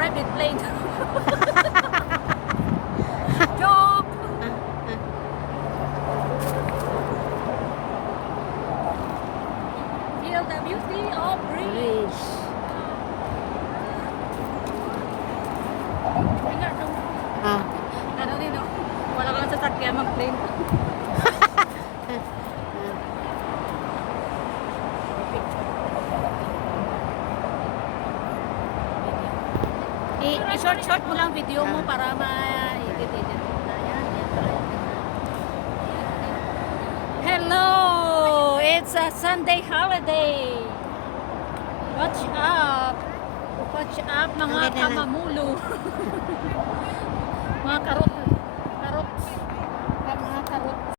private plane. Joke! Feel the beauty of bridge. Ingat dong. Ah. Ano din, no? Wala ka lang sa sakya mag-plane. I-short mo lang video mo para ma-edit-edit. Hello! It's a Sunday holiday. Watch up, mga kamamulo. Mga karot